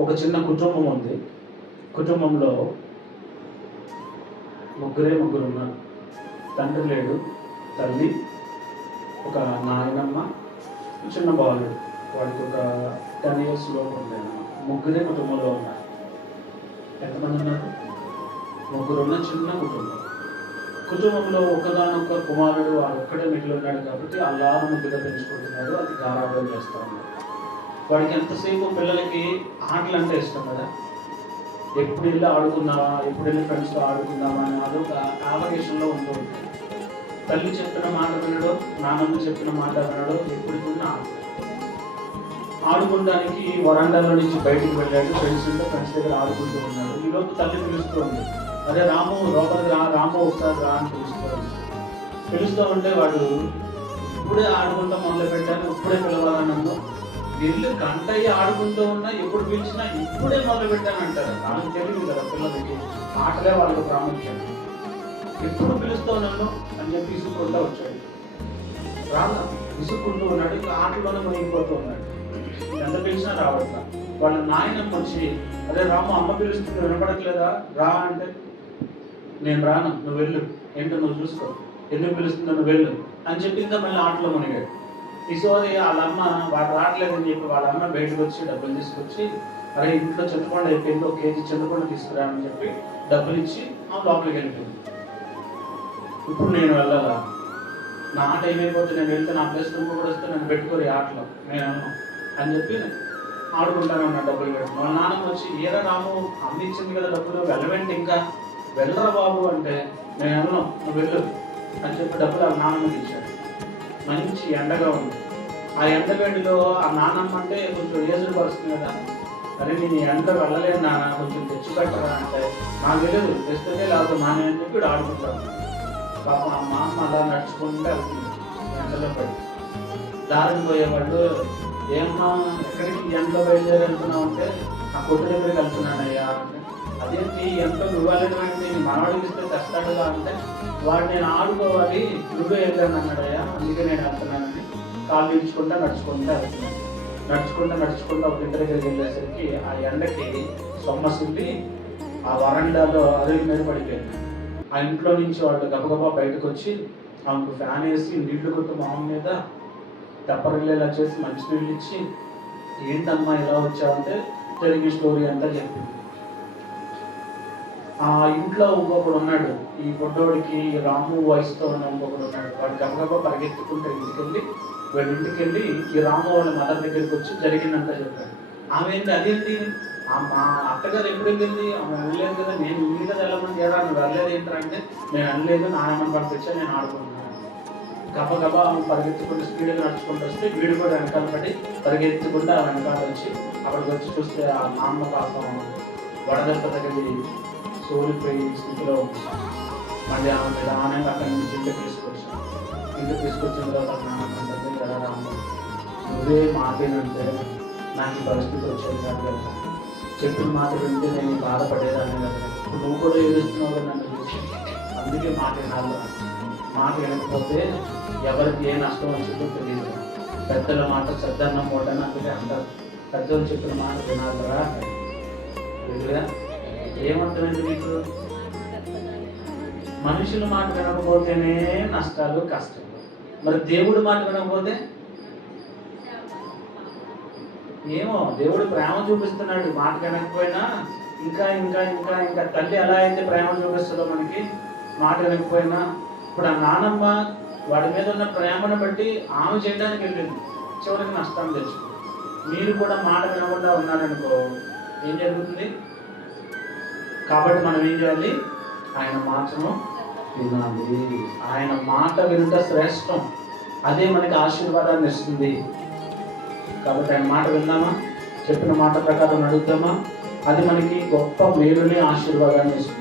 ఒక చిన్న కుటుంబం ఉంది. కుటుంబంలో ముగ్గురే ముగ్గురు ఉన్నారు. తండ్రి లేడు తల్లి ఒక నాయనమ్మ చిన్న బాలుడు వాడికి ఒక టెన్ ఇయర్స్ లోపు ఉంది ముగ్గురే కుటుంబంలో ఉన్నారు. ఎంతమంది ఉన్నారు? ముగ్గురు ఉన్న చిన్న కుటుంబం. కుటుంబంలో ఒకదానొక్క కుమారుడు వాడు ఒక్కడే మిగిలి ఉన్నాడు కాబట్టి అల్లారు ముద్దుగా పెంచుకుంటున్నాడు. అది గారాబం చేస్తూ ఉన్నారు. వాడికి ఎంతసేపు పిల్లలకి ఆటలు అంటే ఇష్టం కదా? ఎప్పుడు వెళ్ళి ఆడుకుందామా? ఎప్పుడు వెళ్ళి ఫ్రెండ్స్తో ఆడుకుందామా అని అదొక ఆవరేషన్లో ఉంటూ ఉంటుంది తల్లి చెప్పిన మాట వినడో నాన్నమ్మ చెప్పిన మాట వినడో ఎప్పుడు కూడా ఆడుకోవడానికి వరండాలో నుంచి బయటికి వెళ్ళాడు ఫ్రెండ్స్ ఉంటే ఫ్రెండ్స్ దగ్గర ఆడుకుంటూ ఉన్నాడు. ఈ తల్లి పిలుస్తూ ఉంది. అదే రాము లోపల రా రాము ఒకసారి రా అని పిలుస్తూ పిలుస్తూ ఉంటే వాడు ఇప్పుడే ఆడుకుంటా మొదలు పెట్టాను ఇప్పుడే పిలవాలని వెళ్ళి గంట అయ్యి ఆడుకుంటూ ఉన్నా ఎప్పుడు పిలిచినా ఇప్పుడే మొదలు పెట్టాను అంటారు తెలియదు కదా పిల్లలకి ఆటలే వాళ్ళకి ప్రాముఖ్యం. ఎప్పుడు పిలుస్తూ నన్ను? అని చెప్పి ఇసుకుంటూ వచ్చాడు. రాదా ఇసుకుంటూ ఉన్నాడు ఇంకా ఆటలోనే మునిగిపోతూ ఉన్నాడు. ఎంత పిలిచినా రావట్లా. వాళ్ళ నాయనమ్మ వచ్చి అదే రాము అమ్మ పిలుస్తుంది వినపడట్లేదా? రా అంటే నేను రాను నువ్వు వెళ్ళు. ఏంటో నువ్వు చూసుకో. ఎందుకు పిలుస్తుందో నువ్వు వెళ్ళు. అని చెప్పి ఇంకా మళ్ళీ ఆటలో మునిగాడు. ఈ వాళ్ళమ్మ వాళ్ళ అమ్మ వాడు రావట్లేదని చెప్పి వాళ్ళ అమ్మ బయటకు వచ్చి డబ్బులు తీసుకొచ్చి అరే ఇంట్లో చింతపండు అయిపోయింది ఒక కేజీ చింతపండు తీసుకురా అని చెప్పి డబ్బులు ఇచ్చి మా లోపలికి వెళ్ళిపోయింది. ఇప్పుడు నేను వెళ్ళాలా? నా ఆట ఏమైపోతే నేను వెళ్తే నా ప్లేస్ నువ్వు కూడా వస్తే నన్ను పెట్టుకోరు ఈ ఆటలో. నేను అని చెప్పి ఆడుకుంటాను అన్న డబ్బులు పెట్టి. మా నాన్నమ్మ వచ్చి ఏరా రాము అందించింది కదా డబ్బులు వెళ్ళవేంటి ఇంకా. వెళ్ళరా బాబు అంటే నేను అన్నాను నువ్వు వెళ్ళు అని చెప్పి డబ్బులు ఆ నాన్నమ్మకి ఇచ్చాను మంచి ఎండగా ఉంది. ఆ ఎండగడ్డిలో ఆ నాన్నమ్మ అంటే కొంచెం ఏజ్డ్ పరుస్తుంది కదా. అరే నేను ఈ ఎండ వెళ్ళలేను నాన్న కొంచెం తెచ్చి పెట్టరా అంటే నాకు తెలియదు తెస్తే లేకపోతే మానే అని చెప్పి ఆడుకుంటాను పాపం ఆ మా అమ్మ అలా నడుచుకుంటే వెళ్తుంది ఎండలో పడి. దారిని పోయేవాళ్ళు ఏమన్నా ఎక్కడికి ఎండలో బయలుదేరి వెళ్తున్నావు అంటే ఆ కొట్టు దగ్గరికి వెళ్తున్నానయ్యా అంటే అదేంటి ఎంత నువ్వాలంటే మనవాడికి ఇస్తే తెస్తాడుగా అంటే వాడు నేను ఆడుకోవాలి నువ్వే వెళ్ళాను అన్నాడయ్యా అందుకే నేను వెళ్తున్నాను. కాళ్ళు ఇచ్చుకుంటా నడుచుకుంటా వెళ్తున్నాను నడుచుకుంటా నడుచుకుంటా ఒక ఇంటి దగ్గరికి వెళ్ళేసరికి ఆ ఎండకి సొమ్మసిల్లి ఆ వరండాలో అరుగు మీద పడిపోయింది. ఆ ఇంట్లో నుంచి వాళ్ళు గబగబా బయటకు వచ్చి ఆమెకు ఫ్యాన్ వేసి నీళ్ళు కొట్టు మొహం మీద దెబ్బరిల్లేలా చేసి మంచి నీళ్ళు ఇచ్చి ఏంటమ్మా ఇలా వచ్చావంటే జరిగిన స్టోరీ అంతా చెప్పింది. ఆ ఇంట్లో ఇంకొకడు ఉన్నాడు. ఈ బుడ్డోడికి రాము వయసుతో ఉన్న ఇంకొకడు ఉన్నాడు. వాడు గబగబా పరిగెత్తుకుంటే ఇంటికెళ్ళి వెళ్ళి ఇంటికి వెళ్ళి ఈ రాము వాళ్ళ మదర్ దగ్గరికి వచ్చి జరిగిందంతా చెప్పాడు ఆమె ఏంటి అదేంటి మా అత్తగారు ఎప్పుడు వెళ్ళింది? ఆమె వెళ్ళలేదు కదా నేను మీ కదా వెళ్ళమని ఏడా నువ్వు వెళ్ళలేదు ఏంటంటే అంటే నేను అనలేదు నాయమని పంపించా నేను ఆడుకుంటున్నాను గబ గబ ఆమె పరిగెత్తుకుంటూ స్పీడ్గా నడుచుకుంటూ వస్తే వీడు కూడా వెనకాల పడి పరిగెత్తుకుంటూ ఆ వెనకాల వచ్చి అక్కడికి వచ్చి చూస్తే ఆ నాన్న పాపం వడదెబ్బ తగిలి సోలిపోయి స్థితిలో మళ్ళీ ఆమె నిదానంగా అక్కడి నుంచి ఇంటికి తీసుకొచ్చాను ఇంటికి తీసుకొచ్చిన తర్వాత నాన్న కదా నువ్వే మాటేనంటే నాకు ఈ పరిస్థితి వచ్చేది కాదు. కదా చెప్పిన మాట వింటే నేను బాధపడేదాన్ని కదా. ఇప్పుడు నువ్వు కూడా ఏడుస్తున్నావు కదా నన్ను చూసి. అందుకే మాట మాట వినకపోతే ఎవరికి ఏ నష్టం వచ్చిందో తెలియదు. పెద్దల మాట శ్రద్ధన్న మూటని అందుకే అంటారు. పెద్దలు చెప్పిన మాట వినాలరా తెలియదా ఏమర్థమైంది మీకు? మనుషుల మాట వినకపోతేనే నష్టాలు కష్టాలు. మరి దేవుడి మాట వినకపోతే? ఏమో దేవుడు ప్రేమ చూపిస్తున్నాడు. మాట వినకపోయినా ఇంకా ఇంకా ఇంకా ఇంకా తల్లి ఎలా అయితే ప్రేమ చూపిస్తుందో మనకి మాట వినకపోయినా ఇప్పుడు ఆ నానమ్మ వాడి మీద ఉన్న ప్రేమను బట్టి ఆమె చేయడానికి వెళ్ళింది. చివరికి నష్టం తెలుసు. మీరు కూడా మాట వినకుండా ఉన్నారనుకో ఏం జరుగుతుంది? కాబట్టి మనం ఏం చేయాలి? ఆయన మాటను వినాలి. ఆయన మాట వినుట శ్రేష్టం. అదే మనకి ఆశీర్వాదాన్ని ఇస్తుంది. కాబట్టి ఆయన మాట విందామా? చెప్పిన మాట ప్రకారం నడుద్దామా? అది మనకి గొప్ప మేలుని ఆశీర్వాదాన్ని ఇస్తుంది.